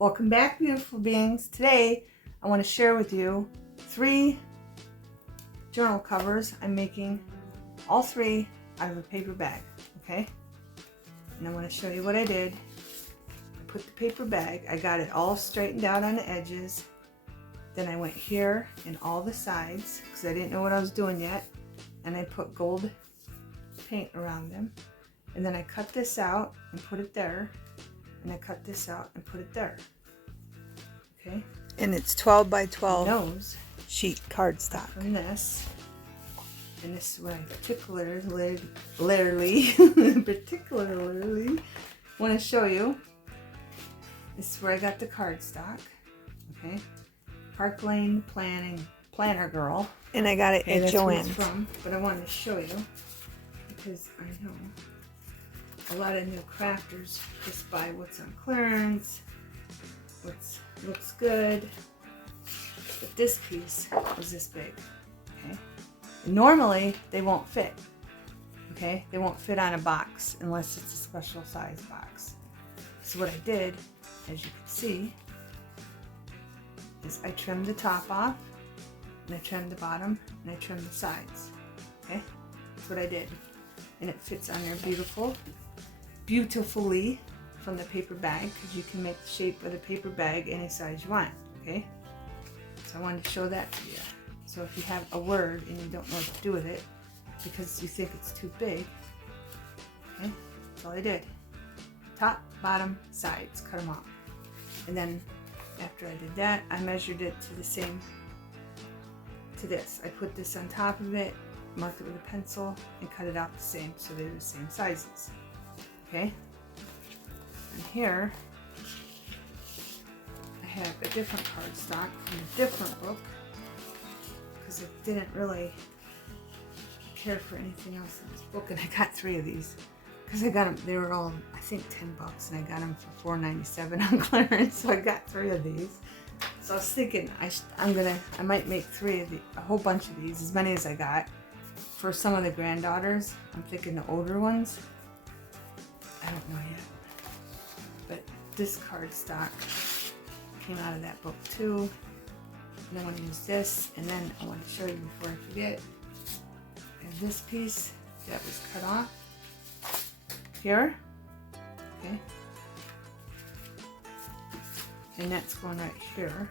Welcome back, beautiful beings. Today I want to share with you 3 journal covers. I'm making all 3 out of a paper bag, okay? And I want to show you what I did. I put the paper bag, I got it all straightened out on the edges. Then I went here and all the sides because I didn't know what I was doing yet. And I put gold paint around them. And then I cut this out and put it there. And I cut this out and put it there. Okay. And it's 12 by 12 nose sheet cardstock. from this. And this is what I particularly want to show you. This is where I got the cardstock. Okay. Park Lane Planner Girl. And I got it Okay, at that's where Joann's. it's from, but I wanted to show you because I know a lot of new crafters just buy what's on clearance, what looks good. But this piece was this big. Okay. And normally they won't fit. Okay, they won't fit on a box unless it's a special size box. So what I did, as you can see, is I trimmed the top off, and I trimmed the bottom, and I trimmed the sides. Okay, that's what I did, and it fits on there beautifully from the paper bag, because you can make the shape of the paper bag any size you want. Okay, so I wanted to show that to you. So if you have a word and you don't know what to do with it because you think it's too big, okay, that's all I did. Top, bottom, sides, cut them off. And then after I did that, I measured it to the same, to this. I put this on top of it, marked it with a pencil, and cut it out the same so they're the same sizes. Okay? And here, I have a different cardstock from a different book because I didn't really care for anything else in this book, and I got 3 of these because I got them, they were all, I think, $10, and I got them for $4.97 on clearance, so I got 3 of these. So I was thinking I might make 3 of a whole bunch of these, as many as I got, for some of the granddaughters. I'm thinking the older ones. I don't know yet. But this cardstock came out of that book too. And I want to use this, and then I want to show you before I forget. And this piece that was cut off here, okay, and that's going right here.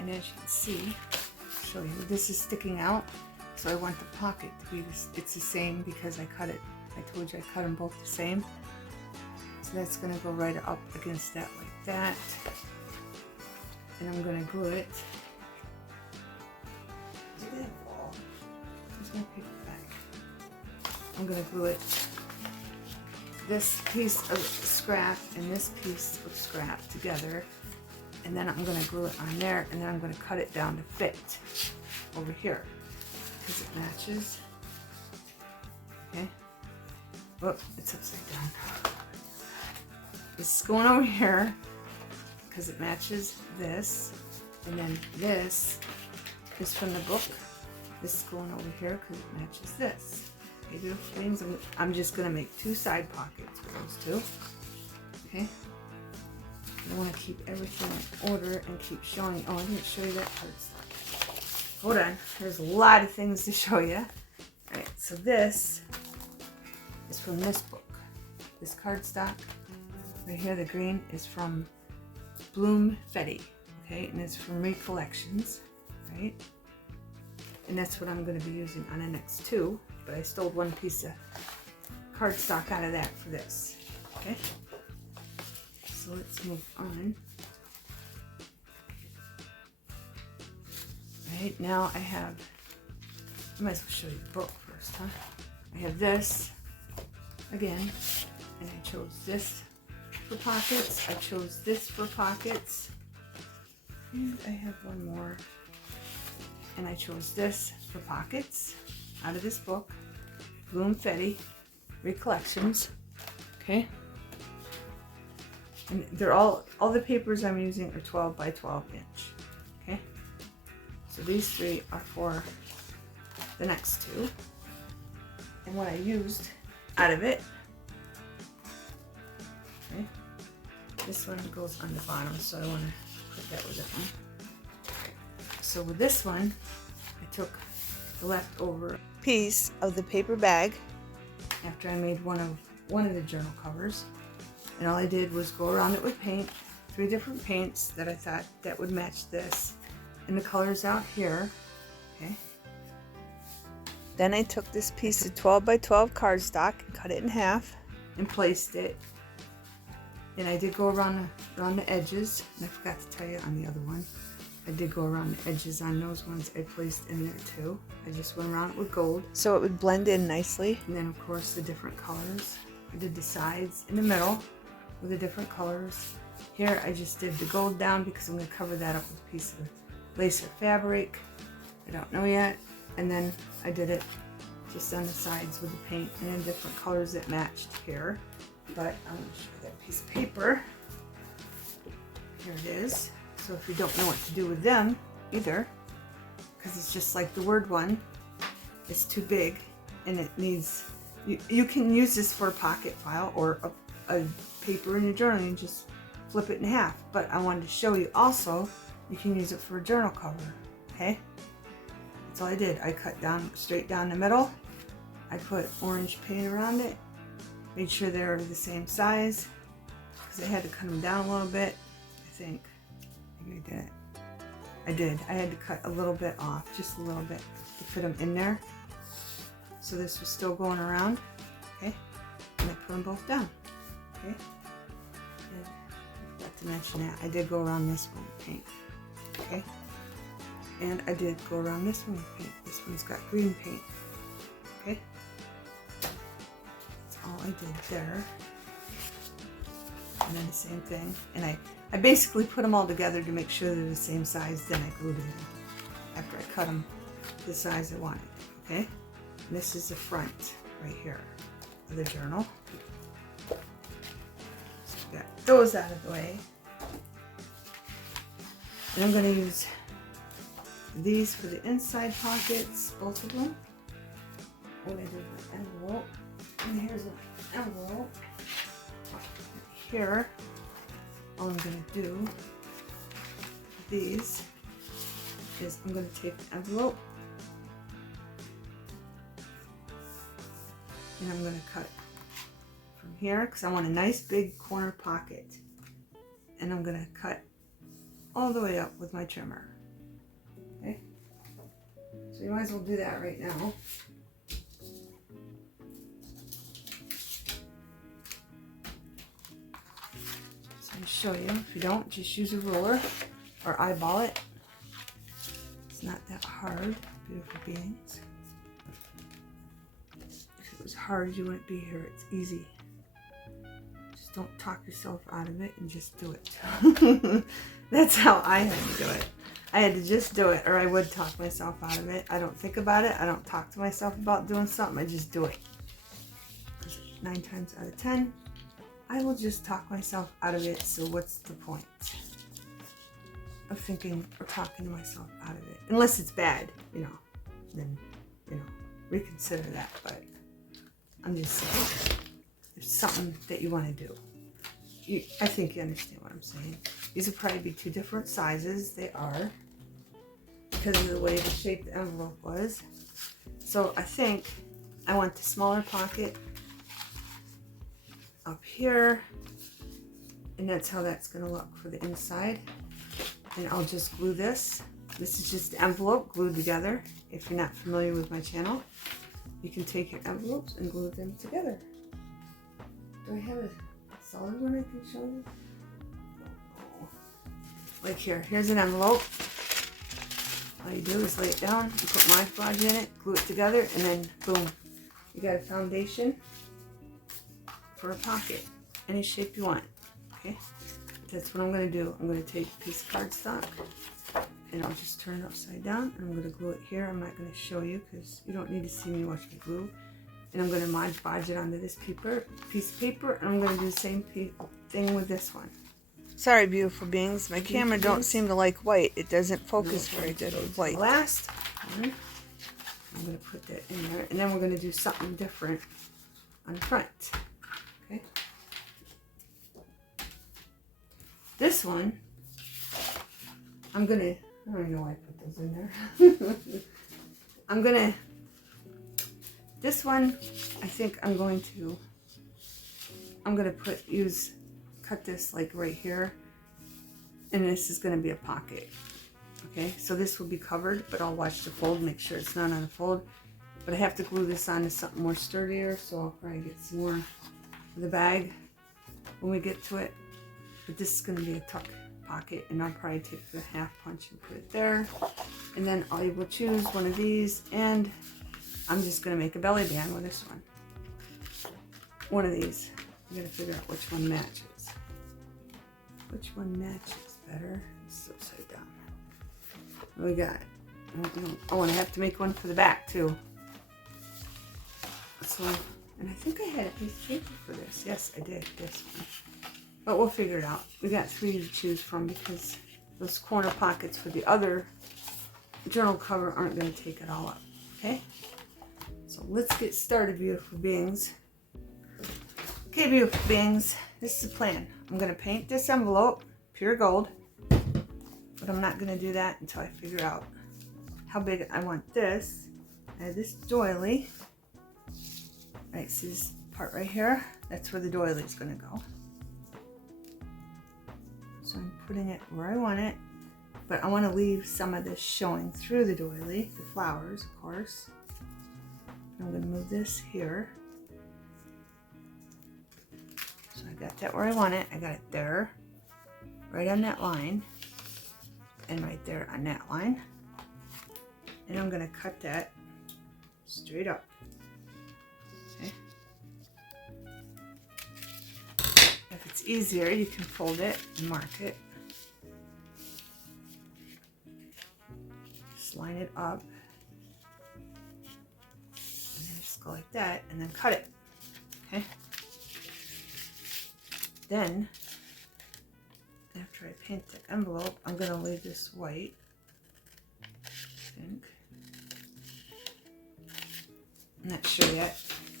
And as you can see, I'll show you, this is sticking out, so I want the pocket to be this. It's the same because I cut it. I told you I cut them both the same. So that's going to go right up against that like that. And I'm going to glue it. Look at that wall. There's my paper bag. I'm going to glue it. This piece of scrap and this piece of scrap together. And then I'm going to glue it on there. And then I'm going to cut it down to fit over here. Because it matches. Okay. Oh, it's upside down. This is going over here because it matches this, and then this is from the book. This is going over here because it matches this. Okay, beautiful things. I'm just going to make 2 side pockets for those 2. Okay. I want to keep everything in order and keep showing. Oh, I didn't show you that part. Hold on. There's a lot of things to show you. All right. So this is from this book. This cardstock right here, the green, is from Bloom Fetty, okay, and it's from Recollections, right? And that's what I'm going to be using on the next 2, but I stole 1 piece of cardstock out of that for this, okay? So let's move on. Right, now I might as well show you the book first, huh? I have this, again, and I chose this for pockets. I chose this for pockets. And I have 1 more. And I chose this for pockets out of this book. Bloom Fetty Recollections. Okay. And they're all the papers I'm using are 12 by 12 inch. Okay. So these 3 are for the next 2. And what I used out of it, okay, This one goes on the bottom, so I want to put that with that one. So with this one, I took the leftover Piece of the paper bag. after I made one of the journal covers, and all I did was go around it with paint, 3 different paints that I thought that would match this, and the colors out here. Okay. Then I took this piece of 12 by 12 cardstock and cut it in half. And placed it. And I did go around the edges, and I forgot to tell you on the other one, I did go around the edges on those ones I placed in there too. I just went around it with gold. So it would blend in nicely. And then of course the different colors. I did the sides in the middle with the different colors. Here I just did the gold down because I'm going to cover that up with a piece of lace or fabric. I don't know yet. And then I did it just on the sides with the paint and in different colors that matched here. But I'm going to show you that piece of paper. Here it is. So if you don't know what to do with them either, because it's just like the word one, it's too big and it needs, you can use this for a pocket file or a paper in your journal and just flip it in half. But I wanted to show you also, you can use it for a journal cover, okay? That's all I did. I cut down straight down the middle. I put orange paint around it, made sure they were the same size because I had to cut them down a little bit, I think. Maybe I did. I did. I had to cut a little bit off, just a little bit, to fit them in there. So this was still going around, okay? And I put them both down, okay? And I forgot to mention that. I did go around this one with paint, okay? And I did go around this one with paint. This one's got green paint, okay? That's all I did there. And then the same thing. And I basically put them all together to make sure they're the same size, then I glued them in after I cut them the size I wanted, okay? And this is the front right here of the journal. So we got those out of the way. And I'm going to use these for the inside pockets, both of them. I'm going to do an envelope. And here's an envelope. Here, all I'm going to do with these is I'm going to take the envelope and I'm going to cut from here because I want a nice big corner pocket, and I'm going to cut all the way up with my trimmer. Okay, so you might as well do that right now. To show you, if you don't, just use a ruler or eyeball it. It's not that hard, beautiful beings. If it was hard, you wouldn't be here. It's easy. Just don't talk yourself out of it and just do it. That's how I had to do it. I had to just do it, or I would talk myself out of it. I don't think about it. I don't talk to myself about doing something. I just do it. 9 times out of 10, I will just talk myself out of it, so what's the point of thinking or talking to myself out of it? Unless it's bad, then, reconsider that, but I'm just saying, there's something that you want to do. I think you understand what I'm saying. These will probably be 2 different sizes. They are, because of the way the shape the envelope was. So I think I want the smaller pocket up here, and that's how that's going to look for the inside. And I'll just glue this. This is just the envelope glued together. If you're not familiar with my channel, you can take your envelopes and glue them together. Do I have a solid one I can show you? Oh. Like here's an envelope. All you do is lay it down, you put Mod Podge in it, glue it together, and then boom, you got a foundation for a pocket, any shape you want, okay? That's what I'm going to do. I'm going to take a piece of cardstock and I'll just turn it upside down, and I'm going to glue it here. I'm not going to show you because you don't need to see me watch me glue. And I'm going to Mod Podge it onto this piece of paper, and I'm going to do the same thing with this one. Sorry, beautiful beings. My camera don't seem to like white. It doesn't focus very good with white. Last one, I'm going to put that in there, and then we're going to do something different on the front. Okay. This one, I don't know why I put those in there. This one, I think I'm going to cut this like right here, and this is going to be a pocket. Okay, so this will be covered, but I'll watch the fold, make sure it's not on the fold. But I have to glue this onto something more sturdier, so I'll probably get some more of the bag when we get to it. But this is going to be a tuck pocket, and I'll probably take the half punch and put it there. And then I will choose one of these, and I'm just going to make a belly band with this one. One of these. I'm going to figure out which one matches. Which one matches better? It's upside down. What we got? Oh, and I have to make one for the back too. So, and I think I had a piece of paper for this. Yes, I did. This one. But we'll figure it out. We got 3 to choose from because those corner pockets for the other journal cover aren't going to take it all up. Okay? So let's get started, beautiful beings. Okay, beautiful beings. This is the plan. I'm going to paint this envelope pure gold. But I'm not going to do that until I figure out how big I want this. I have this doily. Right, see this part right here? That's where the doily is going to go. So I'm putting it where I want it, but I want to leave some of this showing through the doily, the flowers, of course. I'm going to move this here. So I got that where I want it. I got it there, right on that line, and right there on that line. And I'm going to cut that straight up. Okay. If it's easier, you can fold it and mark it. Just line it up. And then just go like that and then cut it. Okay. Then, after I paint the envelope, I'm going to leave this white. I think. I'm not sure yet,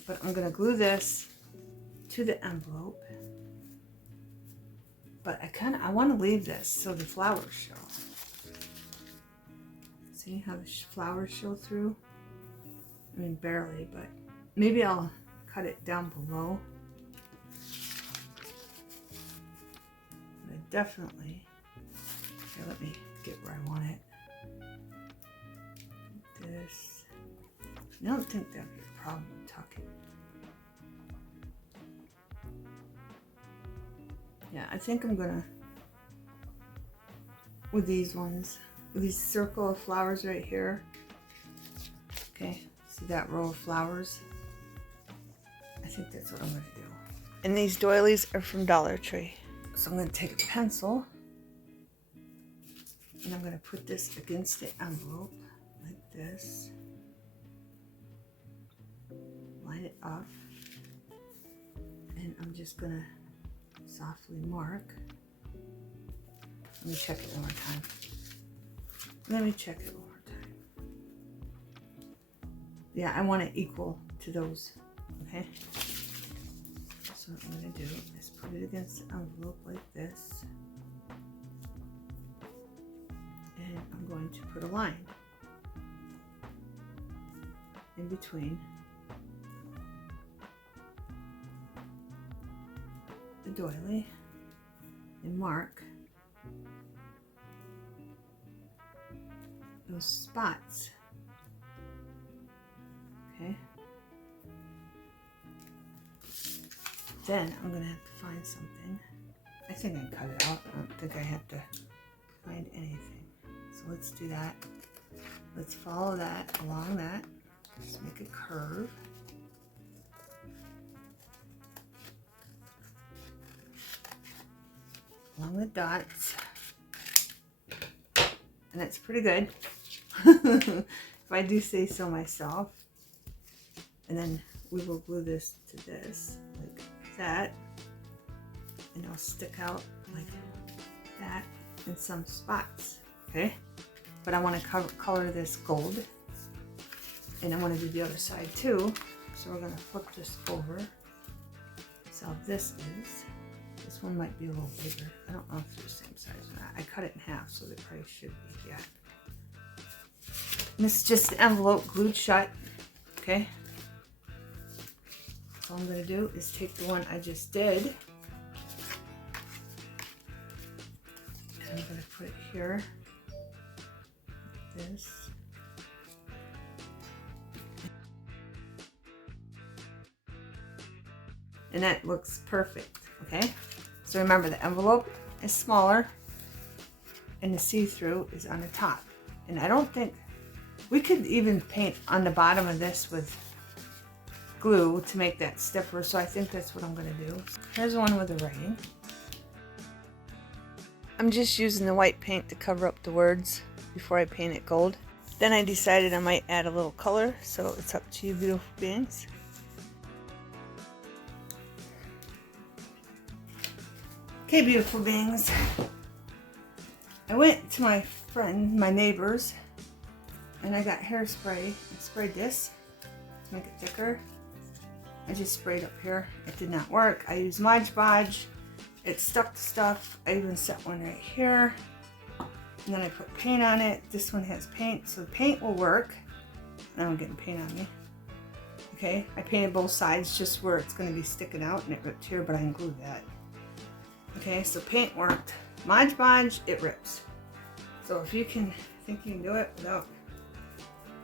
but I'm going to glue this to the envelope. But I want to leave this so the flowers show. See how the flowers show through? I mean, barely, but maybe I'll cut it down below. But I definitely, here, let me get where I want it. This. I don't think that'd be a problem tucking. Yeah, I think I'm gonna, with these ones, with these circle of flowers right here. Okay, see that row of flowers? I think that's what I'm gonna do. And these doilies are from Dollar Tree. So I'm gonna take a pencil and I'm gonna put this against the envelope like this. Line it up. And I'm just gonna softly mark. Let me check it one more time. Yeah, I want it equal to those, okay? So what I'm gonna do is put it against the envelope like this. And I'm going to put a line in between the doily and mark those spots. Okay. Then I'm gonna have to find something. I think I can cut it out. I don't think I have to find anything. So let's do that. Let's follow that along that. Just make a curve. Along the dots. And that's pretty good. If I do say so myself. And then we will glue this to this, like that. And it'll stick out like that in some spots, okay? But I want to color this gold. And I want to do the other side too. So we're going to flip this over. So this one might be a little bigger. I don't know if they're the same size or not. I cut it in half, so they probably should be, yeah. And this is just the envelope glued shut, okay? So all I'm gonna do is take the one I just did, and I'm gonna put it here, like this. And that looks perfect, okay? So remember, the envelope is smaller and the see-through is on the top. And I don't think, we could even paint on the bottom of this with glue to make that stiffer, so I think that's what I'm gonna do. Here's one with the writing. I'm just using the white paint to cover up the words before I paint it gold. Then I decided I might add a little color, so it's up to you, beautiful beings. Okay, beautiful beings. I went to my friend, my neighbors, and I got hairspray. I sprayed this to make it thicker. I just sprayed up here. It did not work. I used Mod Podge. It stuck to stuff. I even set one right here. And then I put paint on it. This one has paint, so the paint will work. Now I'm getting paint on me. Okay, I painted both sides just where it's going to be sticking out, and it ripped here, but I can glue that. Okay, so paint worked. Mod Podge, it rips. So if you can think you can do it without,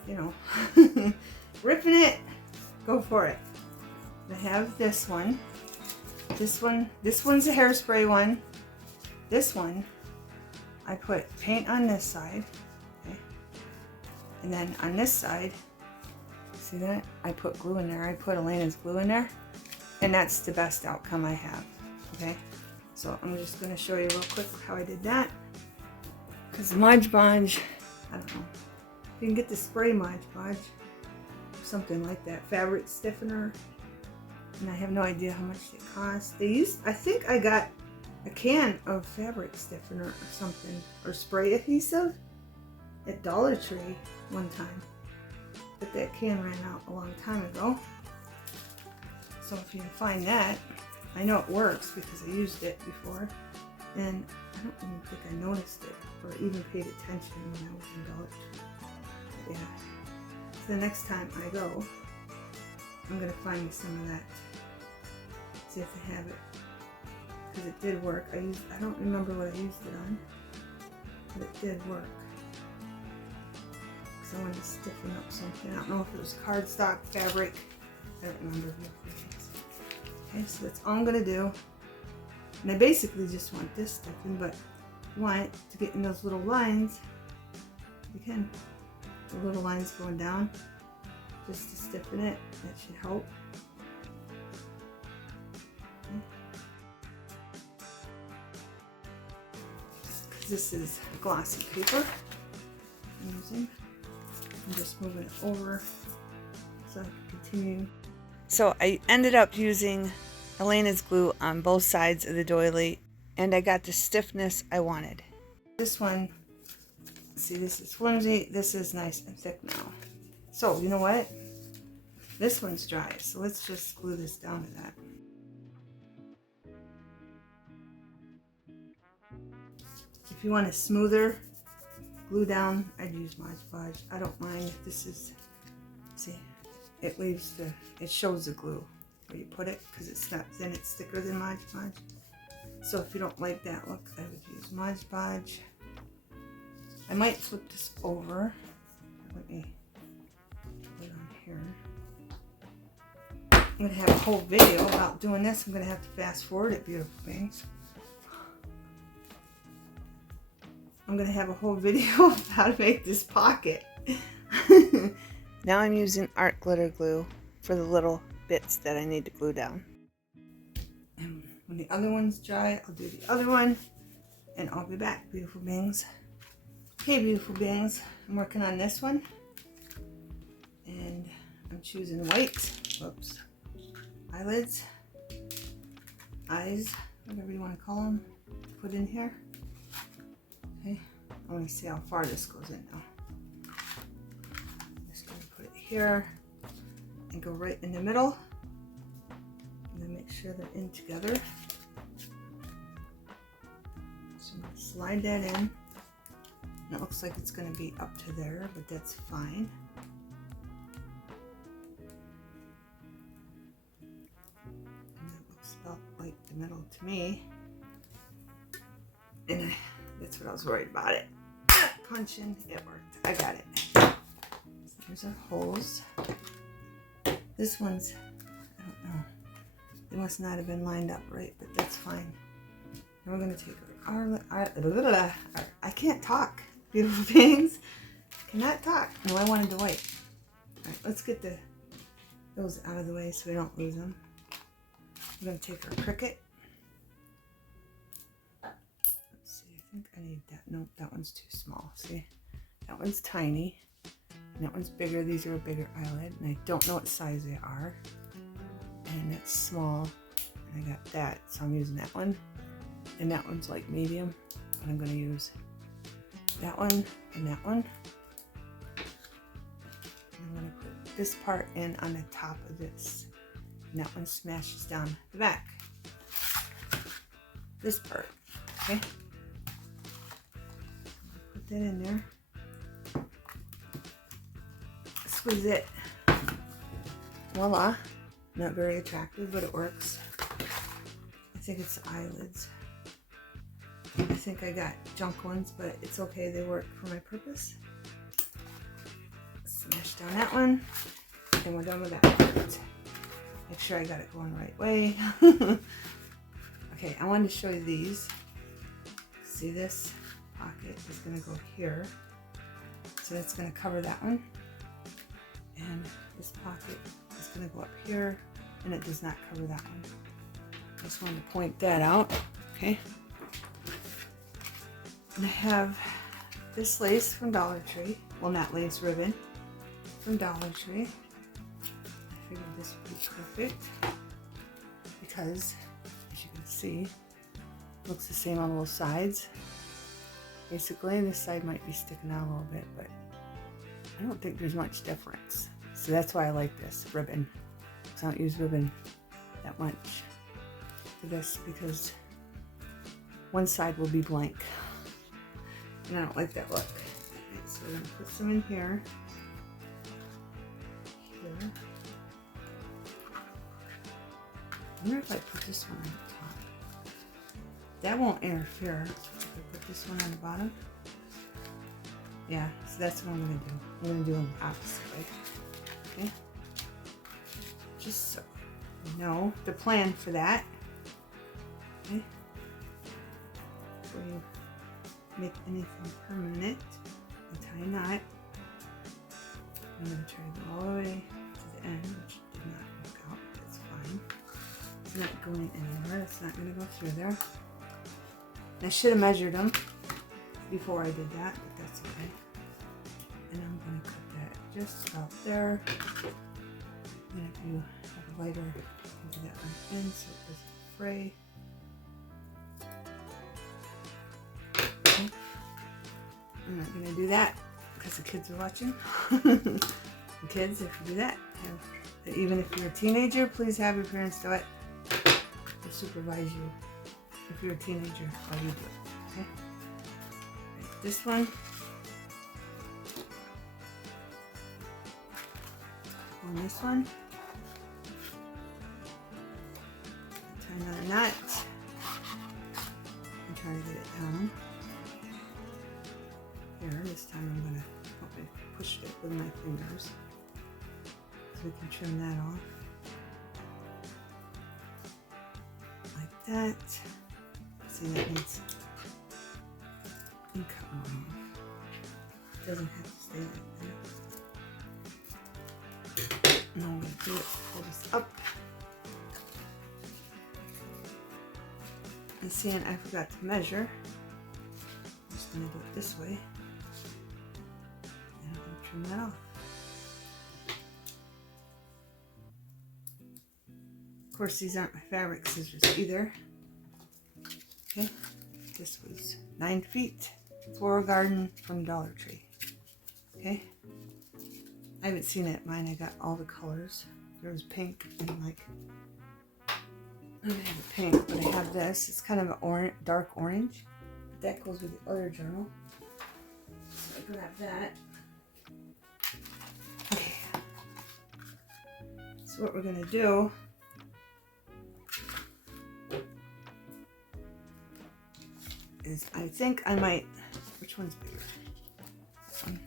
you know, ripping it, go for it. I have this one. This one's a hairspray one. This one, I put paint on this side. Okay. And then on this side, see that? I put glue in there. I put Elena's glue in there. And that's the best outcome I have. Okay. So I'm just going to show you real quick how I did that. Because Mod Podge, I don't know. You can get the spray Mod Podge or something like that. Fabric stiffener. And I have no idea how much they cost. I think I got a can of fabric stiffener or something. Or spray adhesive at Dollar Tree one time. But that can ran out a long time ago. So if you can find that, I know it works because I used it before, and I don't even think I noticed it or even paid attention when I was in Dollar Tree. But yeah, so the next time I go, I'm gonna find me some of that. See if I have it, because it did work. I don't remember what I used it on, but it did work. Because I wanted to stiffen up something. I don't know if it was cardstock, fabric. I don't remember. Okay, so that's all I'm gonna do. And I basically just want this stiffened, but if you want it to get in those little lines, you can. The little lines going down, just to stiffen it. That should help. Okay. Because this is glossy paper I'm using. I'm just moving it over so I can continue. So I ended up using Elena's glue on both sides of the doily, and I got the stiffness I wanted. This one, see, this is flimsy. This is nice and thick now. So you know what? This one's dry, so let's just glue this down to that. If you want a smoother glue down, I'd use Mod Podge. I don't mind if this is, see, it leaves it shows the glue where you put it, because it's not thin, it's thicker than Mod Podge. So if you don't like that look, I would use Mod Podge. I might flip this over. Let me put it on here. I'm gonna have a whole video about doing this. I'm gonna have to fast forward it, beautiful things. I'm gonna have a whole video of how to make this pocket. Now I'm using art glitter glue for the little bits that I need to glue down. And when the other one's dry, I'll do the other one, and I'll be back, beautiful beings. Okay, beautiful beings, I'm working on this one, and I'm choosing white, whoops, eyelids, eyes, whatever you want to call them, to put in here. Okay, I want to see how far this goes in now. Just going to put it here and go right in the middle, and then make sure they're in together. So I'm going to slide that in. And it looks like it's going to be up to there, but that's fine. And that looks about like the middle to me. And that's what I was worried about it. Punching, it worked. I got it. So here's our holes. This one's, I don't know. They must not have been lined up right, but that's fine. And we're going to take our I can't talk, beautiful things. Cannot talk. No, I wanted to white. All right, let's get those out of the way so we don't lose them. We're going to take our Cricut. Let's see, I think I need that. Nope, that one's too small. See, that one's tiny. And that one's bigger. These are a bigger eyelid. And I don't know what size they are. And it's small. And I got that, so I'm using that one. And that one's like medium. But I'm going to use that one and that one. And I'm going to put this part in on the top of this. And that one smashes down the back. This part. Okay? Put that in there. Squeeze it. Voila. Not very attractive, but it works. I think it's the eyelids. I think I got junk ones, but it's okay. They work for my purpose. Smash down that one. And we're done with that part. Make sure I got it going the right way. Okay, I wanted to show you these. See, this pocket is going to go here. So that's going to cover that one. And this pocket is going to go up here, and it does not cover that one. Just wanted to point that out. Okay. And I have this lace from Dollar Tree. Well, not lace, ribbon from Dollar Tree. I figured this would be perfect because, as you can see, it looks the same on both sides. Basically, this side might be sticking out a little bit, but I don't think there's much difference. So that's why I like this ribbon. Because I don't use ribbon that much for this because one side will be blank. And I don't like that look. Right, so we're going to put some in here. Here. I wonder if I put this one on the top. That won't interfere if I put this one on the bottom. Yeah, so that's what I'm going to do. I'm going to do them the opposite way. Okay? Just so you know the plan for that. Okay? Before you make anything permanent, and tie a knot. I'm going to try to go all the way to the end, which did not work out. That's fine. It's not going anywhere. It's not going to go through there. And I should have measured them before I did that, but that's okay. And I'm going to cut that just about there. And if you have a lighter, you can do that one in so it doesn't fray. Okay. I'm not going to do that because the kids are watching. The kids, if you do that, even if you're a teenager, please have your parents do it. They'll supervise you if you're a teenager while you do it. Okay? Right, this one. On this one. Tie another knot. I'm trying to get it down. Here, this time I'm going to push it with my fingers so we can trim that off. Like that. See, that needs cut off. It doesn't have to stay like that. And I'm going to do it, pull this up. And seeing I forgot to measure, I'm just going to do it this way. And I'm going to trim that off. Of course, these aren't my fabric scissors either. Okay, this was 9 feet. Floral Garden from Dollar Tree. Okay. I haven't seen it. Mine, I got all the colors. There was pink and like, I don't have a pink, but I have this. It's kind of an dark orange. that goes with the other journal. So I grab that. Okay. So what we're gonna do is I think I might, which one's bigger? This one.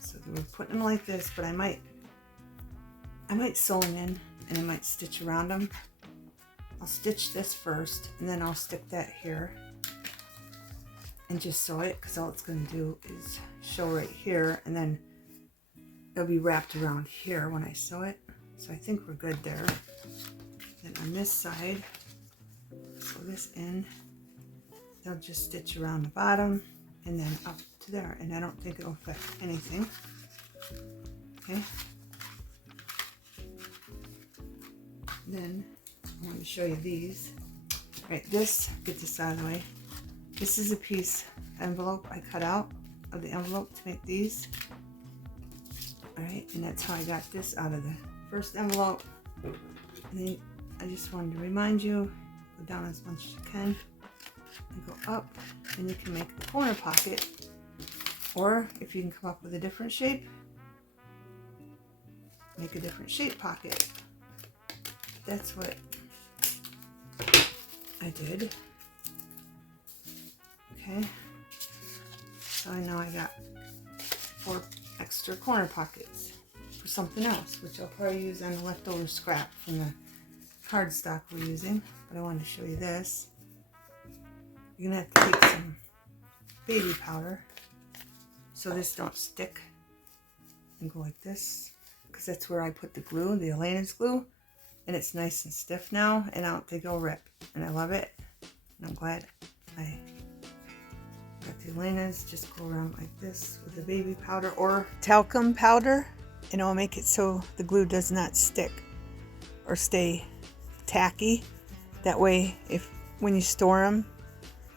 So we're putting them like this, but I might sew them in and I might stitch around them. I'll stitch this first and then I'll stick that here and just sew it, because all it's going to do is show right here and then it'll be wrapped around here when I sew it. So I think we're good there. Then on this side, sew this in. They'll just stitch around the bottom and then up to there, and I don't think it'll affect anything. Okay. Then I want to show you these. All right, this, get this out of the way. This is a piece envelope I cut out of the envelope to make these. All right, and that's how I got this out of the first envelope. And then I just wanted to remind you, go down as much as you can and go up, and you can make a corner pocket, or if you can come up with a different shape, make a different shape pocket. That's what I did. Okay, so I know I got 4 extra corner pockets for something else, which I'll probably use on the leftover scrap from the cardstock we're using. But I wanted to show you this. You're gonna have to take some baby powder so this don't stick, and go like this, because that's where I put the glue, the Elena's glue, and it's nice and stiff now, and I don't think it'll rip, and I love it, and I'm glad I got the Elena's. Just go around like this with the baby powder or talcum powder, and it'll make it so the glue does not stick or stay tacky. That way, if when you store them,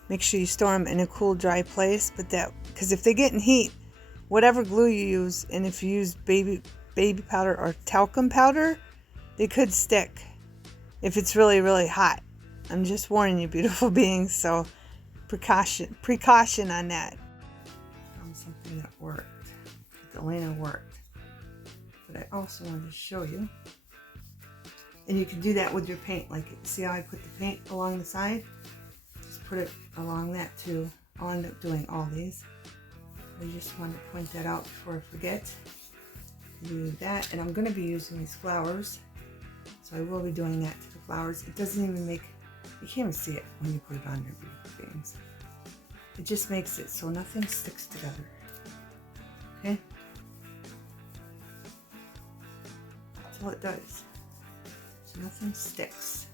make sure you store them in a cool, dry place. But that, because if they get in heat, whatever glue you use, and if you use baby powder or talcum powder, they could stick if it's really, really hot. I'm just warning you, beautiful beings. So precaution on that. Found something that worked. With Elena worked. But I also wanted to show you. And you can do that with your paint. Like, see how I put the paint along the side? Just put it along that too. I'll end up doing all these. I just wanted to point that out before I forget. Do that, and I'm going to be using these flowers. So I will be doing that to the flowers. It doesn't even make, you can't even see it when you put it on your beautiful beings. It just makes it so nothing sticks together. Okay? That's all it does. So nothing sticks.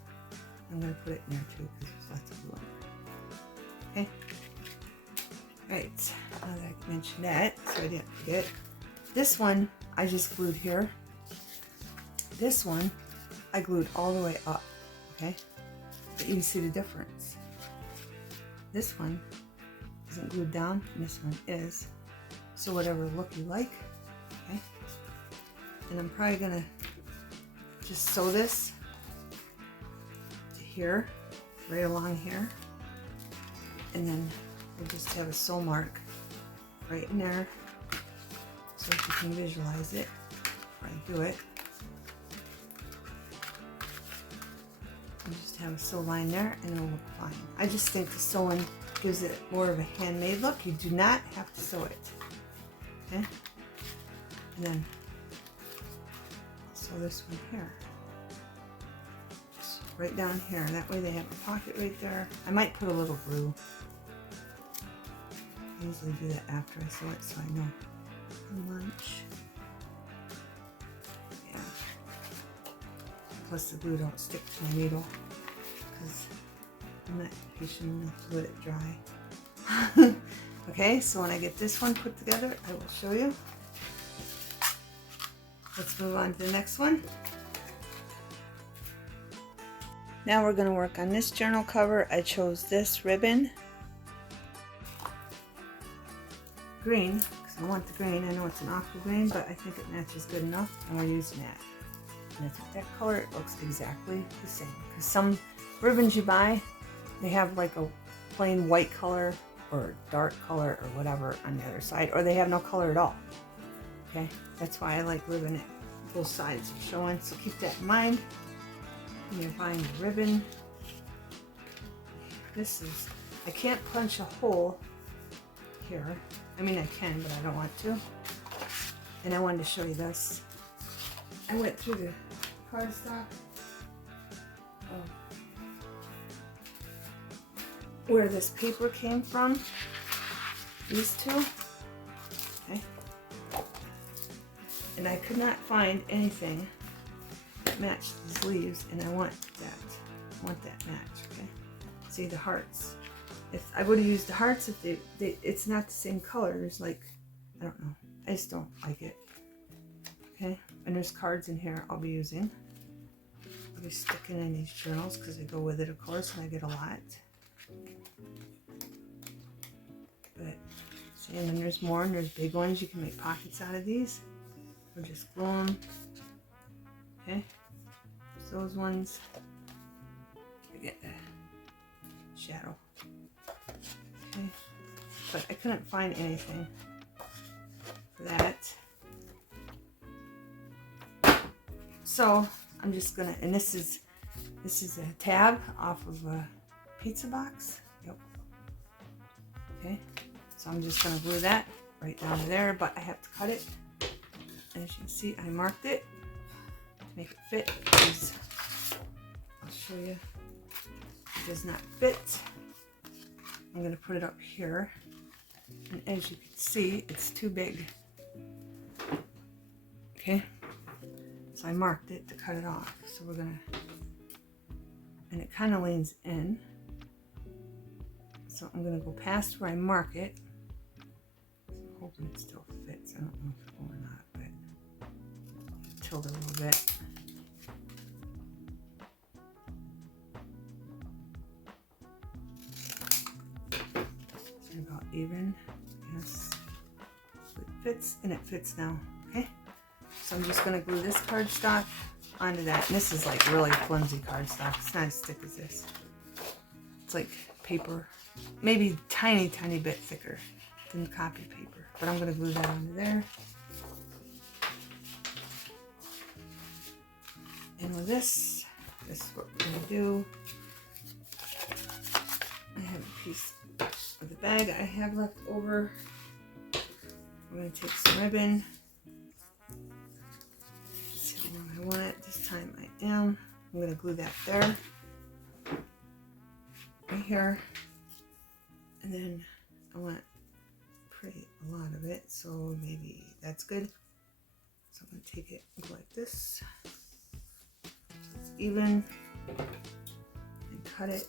I'm going to put it in there too because there's lots of glue in there. Okay? Alright, now that I mentioned that, so I didn't forget. This one I just glued here. This one I glued all the way up. Okay? But you can see the difference. This one isn't glued down, and this one is. So whatever look you like. Okay? And I'm probably gonna just sew this to here, right along here. And then we'll just have a sew mark right in there, so that you can visualize it before I do it. And just have a sew line there, and it'll look fine. I just think the sewing gives it more of a handmade look. You do not have to sew it. Okay? And then I'll sew this one here. Just right down here. That way they have a pocket right there. I might put a little glue. I usually do that after I sew it, so I know how much. Yeah. Plus the glue don't stick to my needle because I'm not patient enough to let it dry. Okay, so when I get this one put together, I will show you. Let's move on to the next one. Now we're going to work on this journal cover. I chose this ribbon. Green, because I want the green. I know it's an aqua green, but I think it matches good enough, and we're using that. And it's that color, it looks exactly the same. Because some ribbons you buy, they have like a plain white color or dark color or whatever on the other side, or they have no color at all. Okay, that's why I like ribbon it. Both sides are showing, so keep that in mind when you're buying the ribbon. I can't punch a hole here. I mean, I can, but I don't want to. And I wanted to show you this. I went through the cardstock where this paper came from. These two. Okay. And I could not find anything that matched these leaves, and I want that. I want that match, okay? See the hearts. If I would have used the hearts, if it's not the same colors, like, I don't know. I just don't like it. Okay, and there's cards in here I'll be using. I'll be sticking in these journals because they go with it, of course, and I get a lot. But see, and then there's more, and there's big ones. You can make pockets out of these, or just glue them. Okay, so those ones. I get the shadow. Okay, but I couldn't find anything for that. So I'm just gonna, and this is a tab off of a pizza box. Yep. Okay, so I'm just gonna glue that right down to there, but I have to cut it. As you can see, I marked it to make it fit, because I'll show you, it does not fit. I'm gonna put it up here, and as you can see, it's too big. Okay. So I marked it to cut it off. So we're gonna, and it kind of leans in. So I'm gonna go past where I mark it. So I'm hoping it still fits. I don't know if it will or not, but tilt it a little bit. So about even. Yes. So it fits, and it fits now. Okay. So I'm just going to glue this cardstock onto that. And this is like really flimsy cardstock. It's not as thick as this. It's like paper, maybe tiny bit thicker than copy paper. But I'm going to glue that onto there. And with this is what we're going to do. I have a piece of the bag I have left over. I'm going to take some ribbon. I want it this time right down. I'm going to glue that there, right here, and then I want pretty a lot of it, so maybe that's good. So I'm going to take it and go like this, so it's even, and cut it,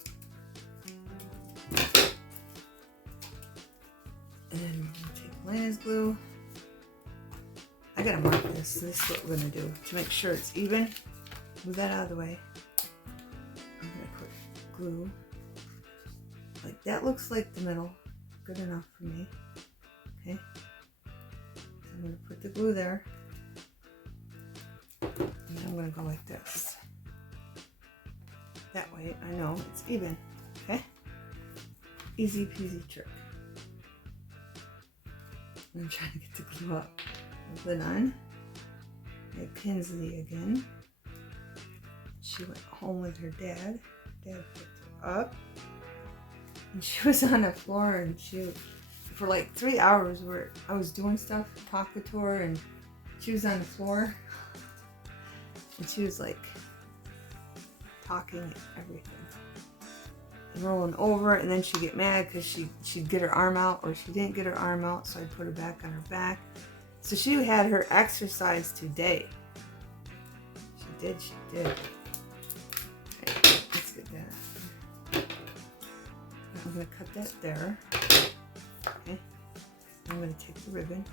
and then we're going to take Elena's glue. I gotta mark this. This is what we're gonna do to make sure it's even. Move that out of the way. I'm gonna put glue. Like that looks like the middle. Good enough for me. Okay. So I'm gonna put the glue there. And then I'm gonna go like this. That way I know it's even. Okay? Easy peasy trick. I'm trying to get the glue up. Lid on. I have Kinsley again. She went home with her dad. Dad picked her up. And she was on the floor, and she, for like 3 hours where I was doing stuff, talking to her, and she was on the floor. And she was like talking everything. And rolling over, and then she'd get mad because she'd get her arm out, or she didn't get her arm out, so I'd put her back on her back. So she had her exercise today. She did. Okay, let's get that. I'm gonna cut that there. Okay. I'm gonna take the ribbon.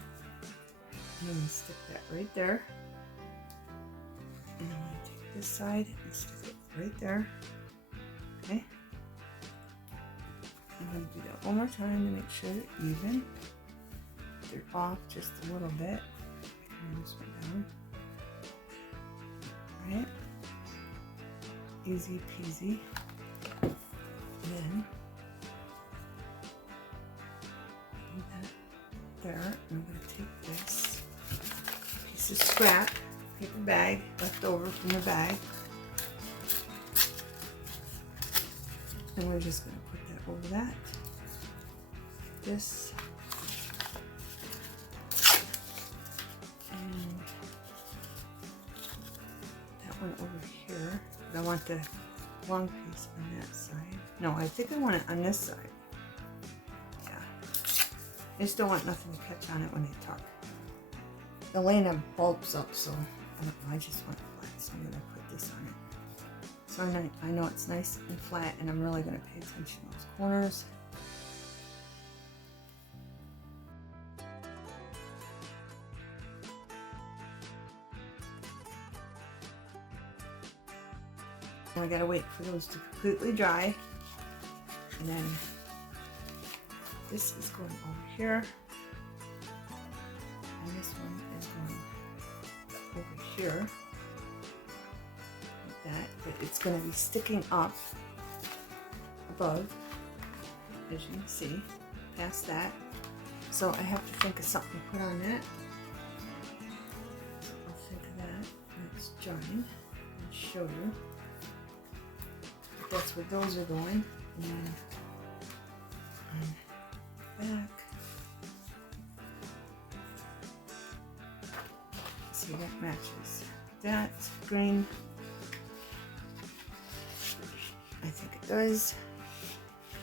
And I'm gonna stick that right there. And I'm gonna take this side and stick it right there. Okay. I'm gonna do that one more time to make sure they're even. They're off just a little bit. Turn this one down. Alright. Easy peasy. And then there. And I'm going to take this piece of scrap paper bag left over from the bag. And we're just going to put that over that. This. And that one over here. But I want the long piece on that side. No, I think I want it on this side. Yeah. I just don't want nothing to catch on it when they tuck. Elena bulbs up, so I don't know, I just want it flat, so I'm going to put this on it. So I know it's nice and flat, and I'm really going to pay attention to those corners. Now I gotta wait for those to completely dry. And then this is going over here. And this one is going over here. Like that. But it's gonna be sticking up above, as you can see, past that. So I have to think of something to put on that. So I'll think of that. Let's join and show you. That's where those are going. And then back. See, that matches that green. I think it does.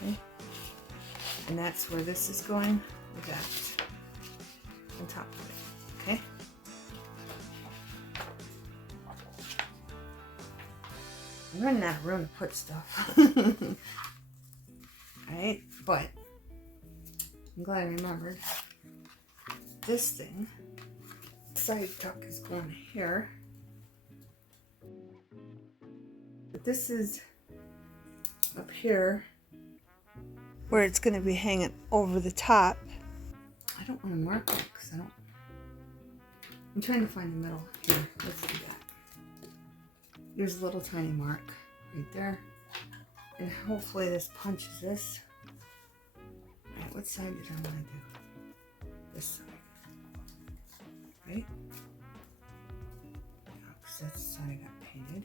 Okay. And that's where this is going with that on top of it. Okay. I'm running out of room to put stuff. Alright, but I'm glad I remembered. This thing, side tuck is going here. But this is up here where it's going to be hanging over the top. I don't want to mark it because I don't. I'm trying to find the middle here. Let's do that. There's a little tiny mark right there. And hopefully this punches this. Alright, what side did I want to do? This side. Right? Because that's the side I got painted.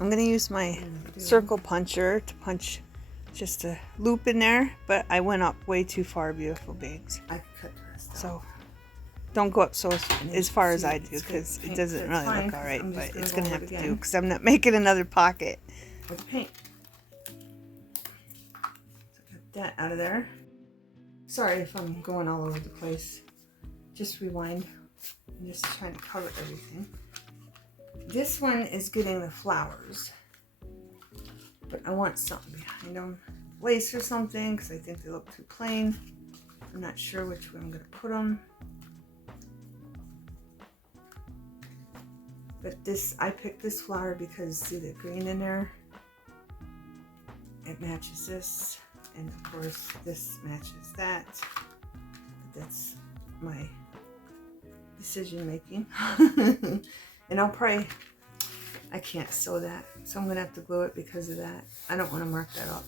I'm going to use my circle puncher to punch just a loop in there, but I went up way too far, beautiful beings. I cut the rest out. So don't go up so as far as I do, because it doesn't really look alright, but it's going to have to do, because I'm not making another pocket. With paint. So get that out of there. Sorry if I'm going all over the place. Just rewind. I'm just trying to cover everything. This one is getting the flowers, but I want something behind them. Lace or something, because I think they look too plain. I'm not sure which way I'm going to put them. But this, I picked this flower because see the green in there? It matches this, and of course this matches that. But that's my decision making. And I'll probably, I can't sew that, so I'm going to have to glue it because of that. I don't want to mark that up.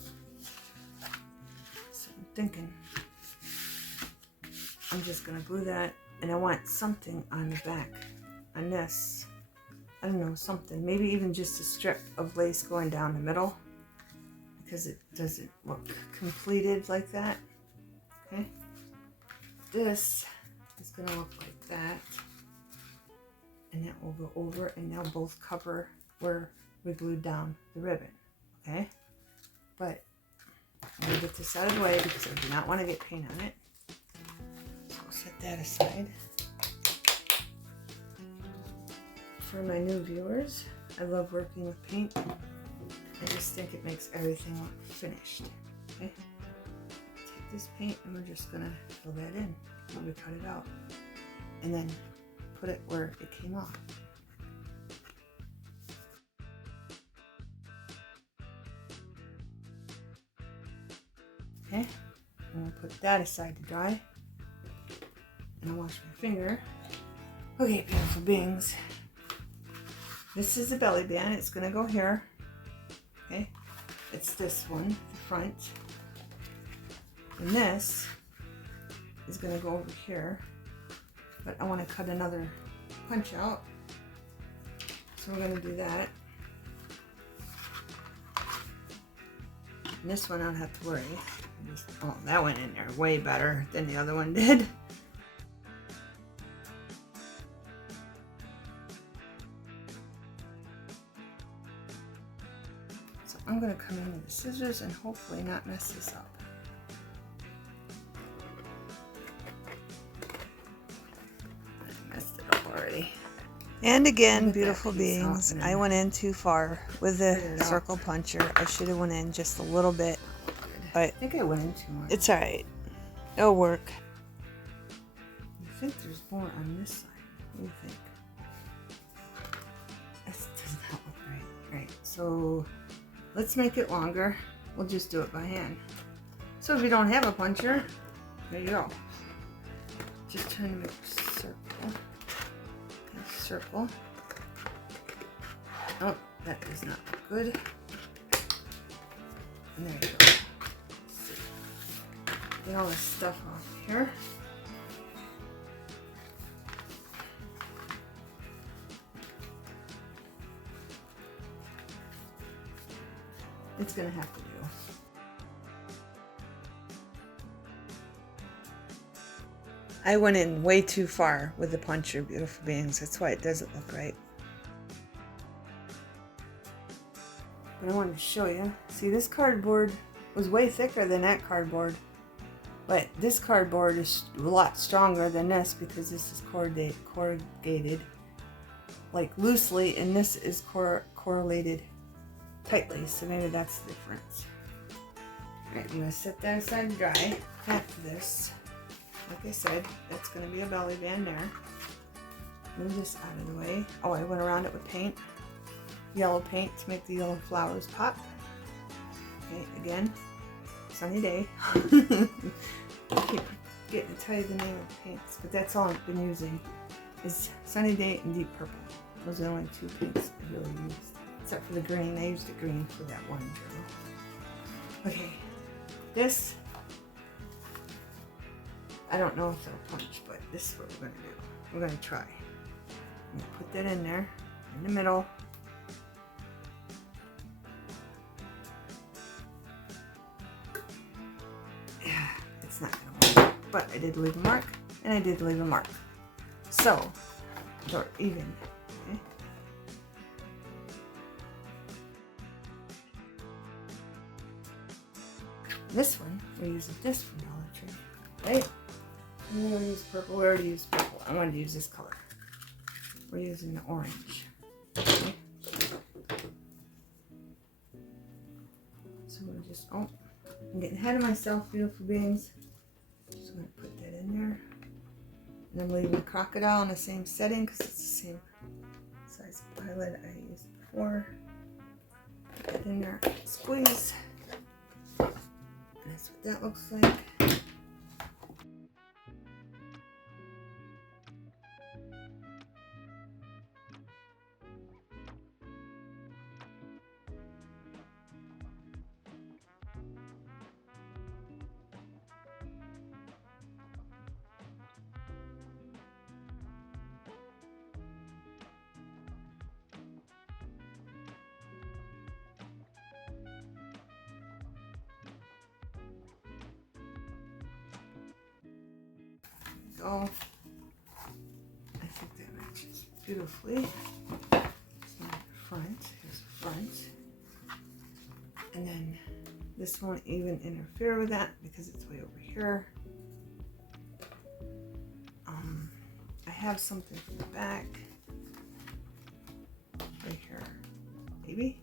So I'm thinking I'm just going to glue that, and I want something on the back, on this. I don't know, something. Maybe even just a strip of lace going down the middle, because it doesn't look completed like that. Okay. This is going to look like that. And that will go over, and they'll both cover where we glued down the ribbon. Okay? But I'm going to get this out of the way because I do not want to get paint on it. So I'll set that aside. For my new viewers, I love working with paint. I just think it makes everything look finished. Okay? Take this paint and we're just going to fill that in when we cut it out. And then put it where it came off. Okay, and we'll put that aside to dry. And I'll wash my finger. Okay, beautiful beings. This is the belly band. It's gonna go here. Okay, it's this one, the front. And this is going to go over here, but I want to cut another punch out. So we're going to do that. And this one I don't have to worry. Oh, that went in there way better than the other one did. So I'm going to come in with the scissors and hopefully not mess this up. I messed it up already. And again, beautiful beings, I went in too far with the circle puncher. I should have went in just a little bit, but I think I went in too much. It's alright. It'll work. I think there's more on this side. What do you think? This does not look right. Right, so let's make it longer. We'll just do it by hand. So if you don't have a puncher, there you go. Just trying to make a circle. Circle. Oh, that does not look good. And there you go. Get all this stuff off here. It's gonna have to do. I went in way too far with the puncher, beautiful beings. That's why it doesn't look right. But I wanted to show you. See, this cardboard was way thicker than that cardboard. But this cardboard is a lot stronger than this because this is corrugated like loosely, and this is correlated tightly. So maybe that's the difference. Alright, I'm going to set that aside to dry. After this, like I said, that's going to be a belly band there. Move this out of the way. Oh, I went around it with paint. Yellow paint to make the yellow flowers pop. Okay, again, sunny day. I keep getting to tell you the name of the paints, but that's all I've been using is Sunny Day and Deep Purple. Those are the only two paints I really used. Except for the green. I used the green for that one journal. Okay, this, I don't know if it'll punch, but this is what we're going to do. We're going to try. I'm going to put that in there, in the middle. Yeah, it's not going to work, but I did leave a mark, and I did leave a mark. So, they're even. Okay. This one, we're using this from Dollar Tree, right? I'm going to use purple. We already used purple. I wanted to use this color. We're using the orange. Okay. So we're just, oh, I'm getting ahead of myself, beautiful beings. Just going to put that in there. And I'm leaving the crocodile in the same setting because it's the same size pilot I used before. Put that in there, squeeze. That's what that looks like. Go. I think that matches beautifully. It's my front. Here's the front. And then this won't even interfere with that because it's way over here. I have something from the back. Right here. Maybe?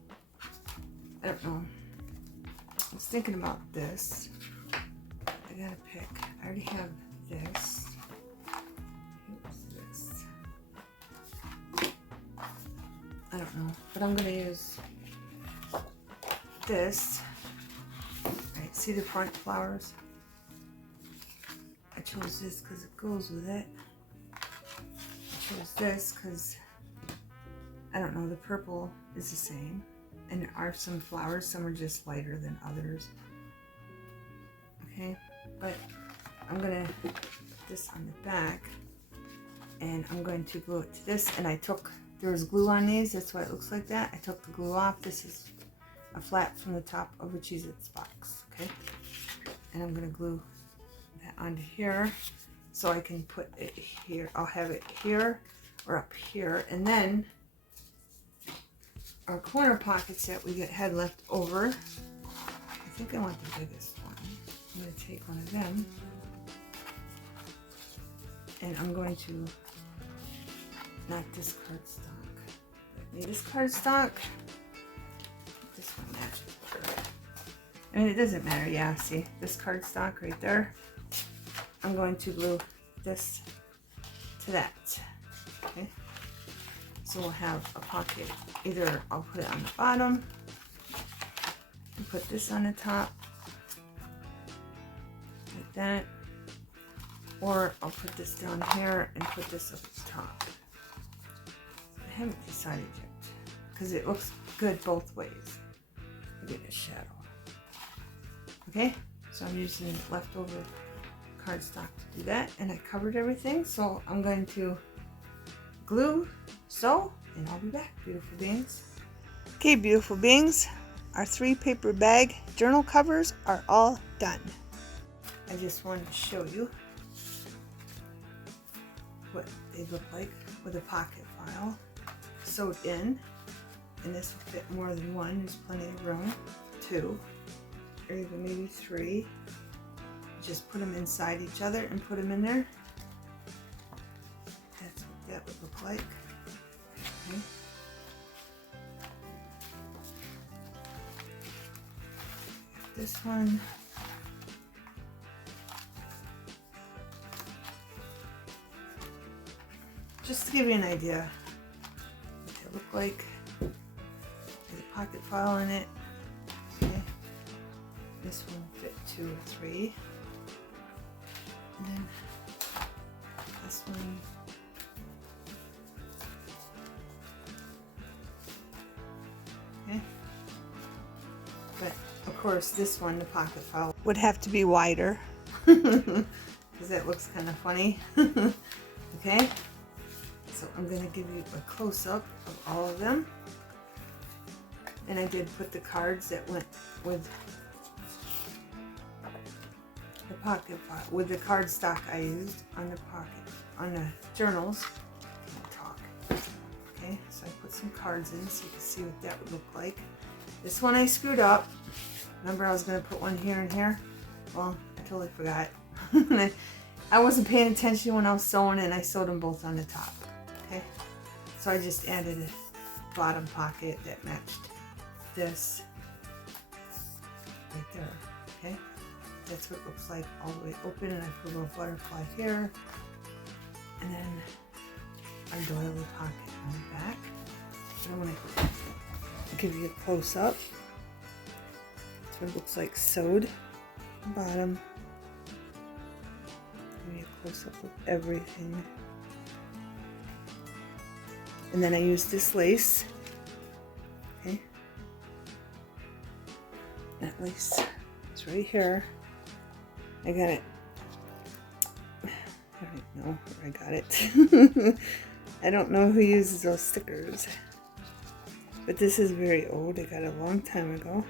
I don't know. I was thinking about this. I gotta pick. I already have this. I don't know, but I'm going to use this. Right, see the front flowers? I chose this because it goes with it. I chose this because, I don't know, the purple is the same. And there are some flowers, some are just lighter than others. Okay, but I'm gonna put this on the back, and I'm going to glue it to this. And there was glue on these, that's why it looks like that. I took the glue off. This is a flap from the top of a Cheez-Its box, okay? And I'm gonna glue that onto here so I can put it here. I'll have it here or up here, and then our corner pockets that we had left over, I think I want the biggest one. I'm going to take one of them, and I'm going to, not this cardstock, but this cardstock, this one matches better. I mean, it doesn't matter, yeah, see, this cardstock right there, I'm going to glue this to that, okay? So we'll have a pocket, either I'll put it on the bottom and put this on the top, like that, or I'll put this down here and put this up the top. I haven't decided yet, because it looks good both ways. I'll get a shadow. Okay, so I'm using leftover cardstock to do that, and I covered everything, so I'm going to glue, sew, and I'll be back, beautiful beings. Okay, beautiful beings, our 3 paper bag journal covers are all done. I just wanted to show you what they look like with a pocket file sewed in, and this will fit more than one. There's plenty of room, 2 or even maybe 3. Just put them inside each other and put them in there. That's what that would look like. Okay. This one. Just to give you an idea what they look like. There's a pocket file in it. Okay. This one fit 2 or 3. And then this one. Okay. But of course this one, the pocket file, would have to be wider because that looks kind of funny. Okay, so I'm going to give you a close-up of all of them, and I did put the cards that went with the pocket file, with the cardstock I used on the pocket, on the journals. I can't talk. Okay, so I put some cards in so you can see what that would look like. This one I screwed up. Remember I was going to put one here and here? Well, I totally forgot. I wasn't paying attention when I was sewing, and I sewed them both on the top. Okay, so I just added a bottom pocket that matched this right there. Okay, that's what it looks like all the way open, and I put a little butterfly here, and then our doily pocket on the back. So I want to give you a close-up. That's what it looks like sewed bottom. Give you a close-up of everything. And then I use this lace. Okay. That lace is right here. I got it. I don't know where I got it. I don't know who uses those stickers. But this is very old. I got it a long time ago.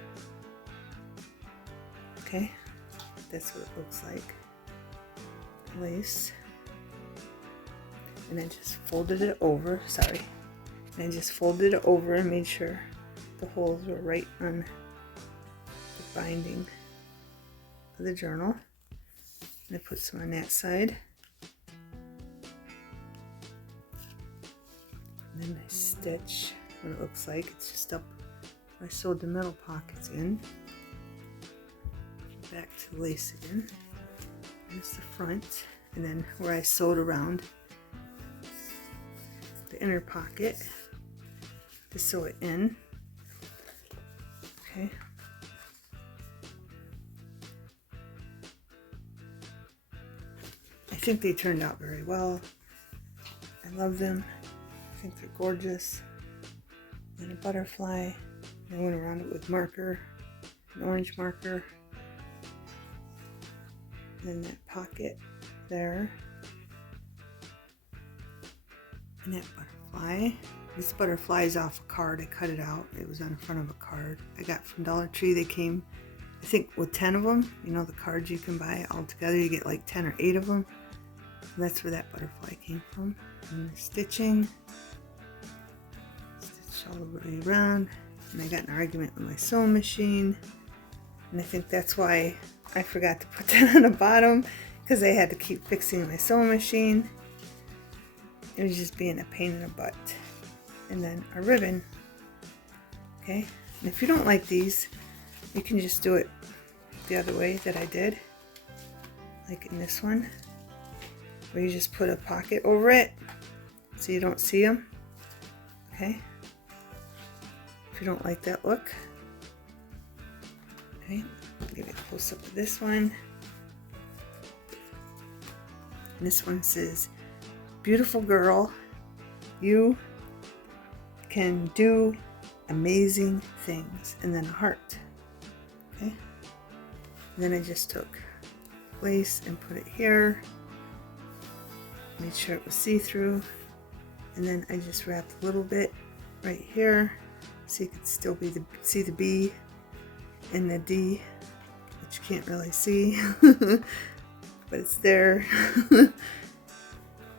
Okay. That's what it looks like. Lace. And I just folded it over, sorry. And I just folded it over and made sure the holes were right on the binding of the journal. And I put some on that side. And then I stitch what it looks like. It's just up, I sewed the middle pockets in. Back to the lace again. There's the front. And then where I sewed around the inner pocket to sew it in. Okay. I think they turned out very well. I love them. I think they're gorgeous. And a butterfly. I went around it with marker, an orange marker. then that pocket there, and that butterfly. This butterfly is off a card. I cut it out. It was on the front of a card I got from Dollar Tree. They came, I think, with 10 of them. You know, the cards you can buy all together. You get like 10 or 8 of them. And that's where that butterfly came from. And the stitching, stitch all the way around. And I got in an argument with my sewing machine. And I think that's why I forgot to put that on the bottom, because I had to keep fixing my sewing machine. It was just being a pain in the butt. And then a ribbon. Okay, and if you don't like these, you can just do it the other way that I did, like in this one, where you just put a pocket over it so you don't see them. Okay, if you don't like that look. Okay, give it a close up of this one. And this one says, "Beautiful girl, you can do amazing things," and then a heart. Okay, and then I just took lace and put it here, made sure it was see-through, and then I just wrapped a little bit right here so you could still see the B and the D, which you can't really see but it's there.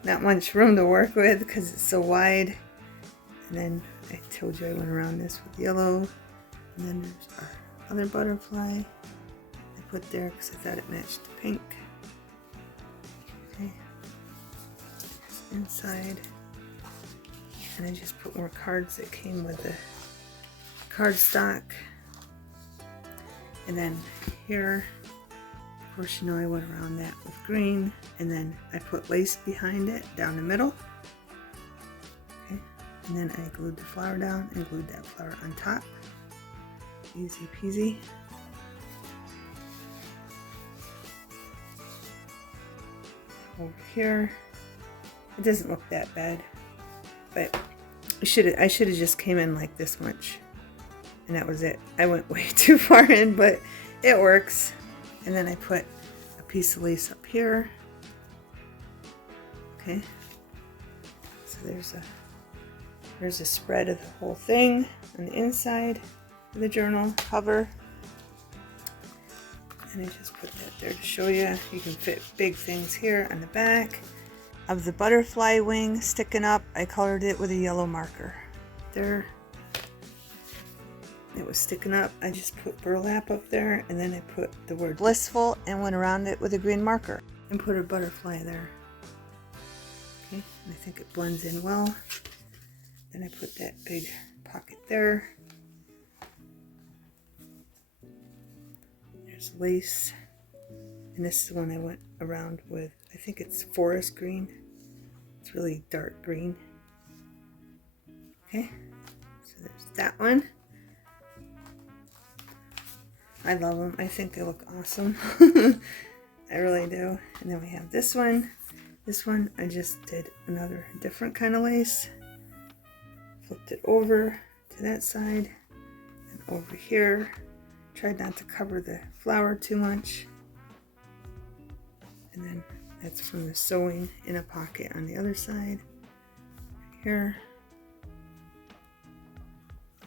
Not much room to work with because it's so wide. And then I told you I went around this with yellow. And then there's our other butterfly I put there because I thought it matched the pink. Okay, there's inside. And I just put more cards that came with the cardstock. And then here, of course, you know I went around that with green. And then I put lace behind it down the middle. And then I glued the flower down and glued that flower on top. Easy peasy. Over here, it doesn't look that bad, but I should have just came in like this much, and that was it. I went way too far in, but it works. And then I put a piece of lace up here. Okay, so there's a spread of the whole thing on the inside of the journal cover. And I just put that there to show you. You can fit big things here on the back of the butterfly wing sticking up. I colored it with a yellow marker. There. It was sticking up. I just put burlap up there, and then I put the word blissful and went around it with a green marker and put a butterfly there. Okay, and I think it blends in well. Then I put that big pocket there. There's lace. And this is the one I went around with. I think it's forest green. It's really dark green. Okay, so there's that one. I love them. I think they look awesome. I really do. And then we have this one. This one I just did another different kind of lace. Flipped it over to that side and over here. Tried not to cover the flower too much. And then that's from the sewing in a pocket on the other side. Right here.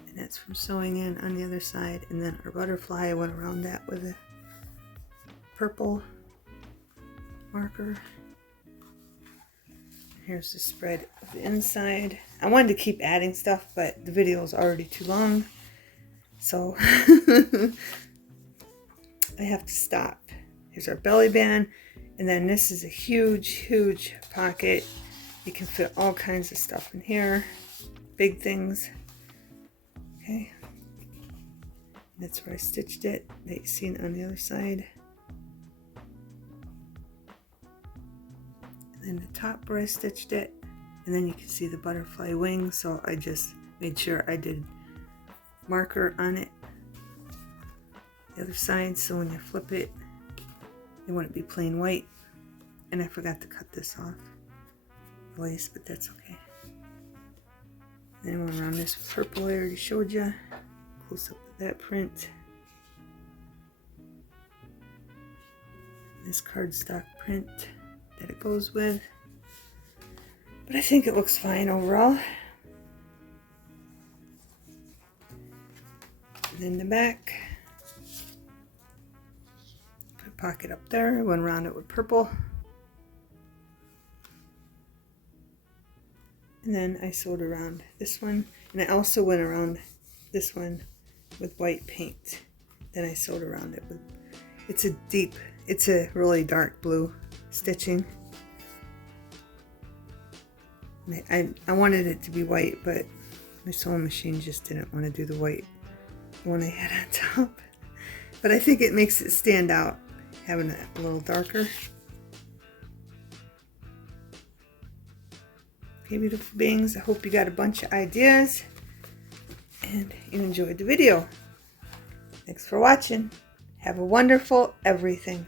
And that's from sewing in on the other side. And then our butterfly, I went around that with a purple marker. Here's the spread of the inside. I wanted to keep adding stuff, but the video is already too long. So I have to stop. Here's our belly band. And then this is a huge, huge pocket. You can fit all kinds of stuff in here. Big things. Okay. That's where I stitched it. That you see on the other side. And then the top where I stitched it. And then you can see the butterfly wing. So I just made sure I did marker on it. The other side, so when you flip it, it wouldn't be plain white. And I forgot to cut this off, the lace, but that's okay. Then I went around this with purple. I already showed you. Close up of that print. this cardstock print that it goes with. But I think it looks fine overall. And then the back. Put a pocket up there. Went around it with purple. And then I sewed around this one. And I also went around this one with white paint. Then I sewed around it with, it's a really dark blue stitching. And I wanted it to be white, but my sewing machine just didn't want to do the white one I had on top. But I think it makes it stand out, having it a little darker. Okay, beautiful beings, I hope you got a bunch of ideas and you enjoyed the video. Thanks for watching. Have a wonderful everything.